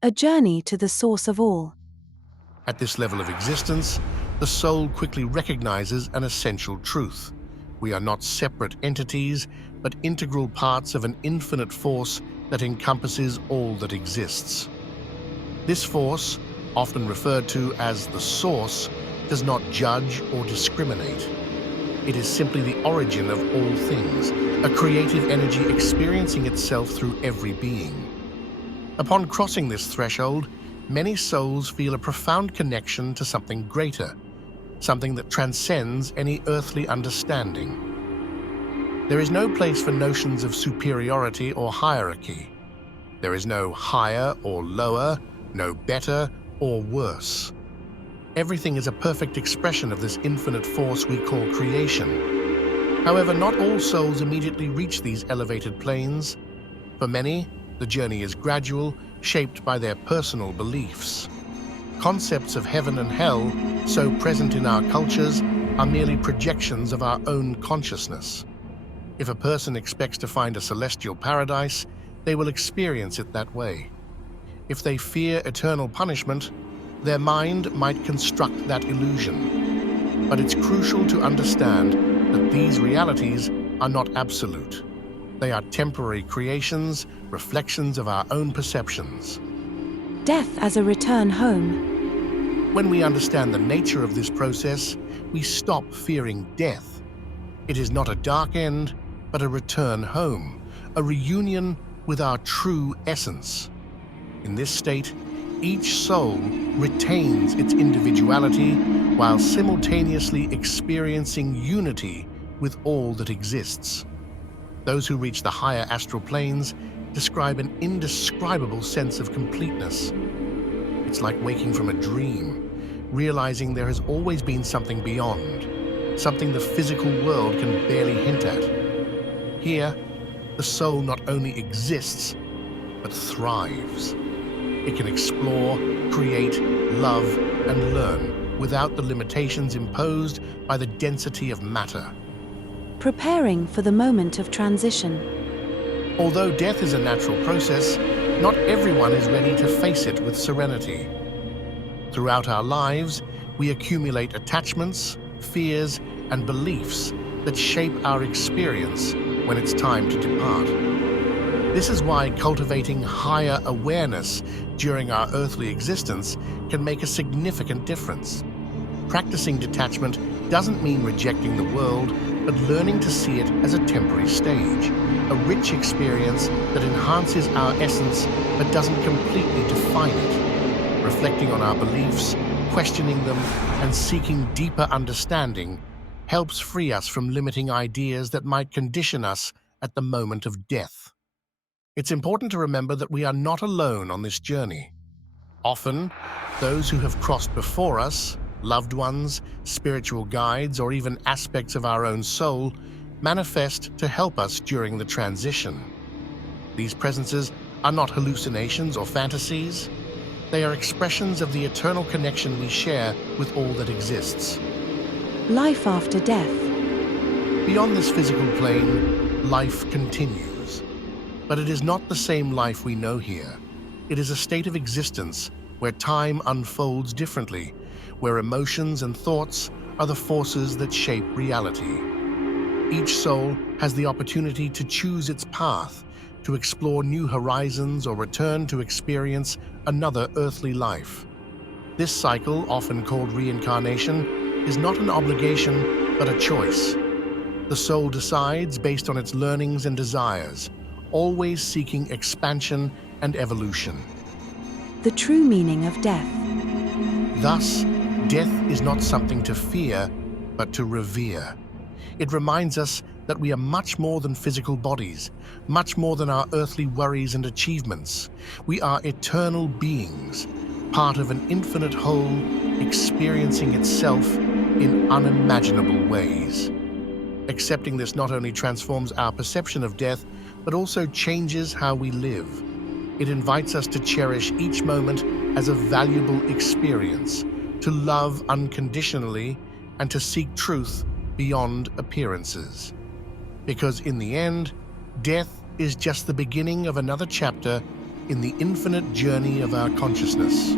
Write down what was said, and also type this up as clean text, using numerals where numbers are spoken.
a journey to the source of all. At this level of existence, the soul quickly recognizes an essential truth. We are not separate entities, but integral parts of an infinite force that encompasses all that exists. This force, often referred to as the Source, does not judge or discriminate. It is simply the origin of all things, a creative energy experiencing itself through every being. Upon crossing this threshold, many souls feel a profound connection to something greater, something that transcends any earthly understanding. There is no place for notions of superiority or hierarchy. There is no higher or lower, no better or worse. Everything is a perfect expression of this infinite force we call creation. However, not all souls immediately reach these elevated planes. For many, the journey is gradual, shaped by their personal beliefs. Concepts of heaven and hell, so present in our cultures, are merely projections of our own consciousness. If a person expects to find a celestial paradise, they will experience it that way. If they fear eternal punishment, their mind might construct that illusion. But it's crucial to understand that these realities are not absolute. They are temporary creations, reflections of our own perceptions. Death as a return home. When we understand the nature of this process, we stop fearing death. It is not a dark end, but a return home, a reunion with our true essence. In this state, each soul retains its individuality while simultaneously experiencing unity with all that exists. Those who reach the higher astral planes describe an indescribable sense of completeness. It's like waking from a dream, realizing there has always been something beyond, something the physical world can barely hint at. Here, the soul not only exists, but thrives. It can explore, create, love, and learn without the limitations imposed by the density of matter. Preparing for the moment of transition. Although death is a natural process, not everyone is ready to face it with serenity. Throughout our lives, we accumulate attachments, fears, and beliefs that shape our experience when it's time to depart. This is why cultivating higher awareness during our earthly existence can make a significant difference. Practicing detachment doesn't mean rejecting the world, but learning to see it as a temporary stage, a rich experience that enhances our essence but doesn't completely define it. Reflecting on our beliefs, questioning them, and seeking deeper understanding helps free us from limiting ideas that might condition us at the moment of death. It's important to remember that we are not alone on this journey. Often, those who have crossed before us, loved ones, spiritual guides, or even aspects of our own soul, manifest to help us during the transition. These presences are not hallucinations or fantasies. They are expressions of the eternal connection we share with all that exists. Life after death. Beyond this physical plane, life continues. But it is not the same life we know here. It is a state of existence where time unfolds differently, where emotions and thoughts are the forces that shape reality. Each soul has the opportunity to choose its path, to explore new horizons or return to experience another earthly life. This cycle, often called reincarnation, is not an obligation, but a choice. The soul decides based on its learnings and desires, always seeking expansion and evolution. The true meaning of death. Thus, death is not something to fear, but to revere. It reminds us that we are much more than physical bodies, much more than our earthly worries and achievements. We are eternal beings, part of an infinite whole, experiencing itself in unimaginable ways. Accepting this not only transforms our perception of death, but also changes how we live. It invites us to cherish each moment as a valuable experience, to love unconditionally, and to seek truth beyond appearances. Because in the end, death is just the beginning of another chapter in the infinite journey of our consciousness.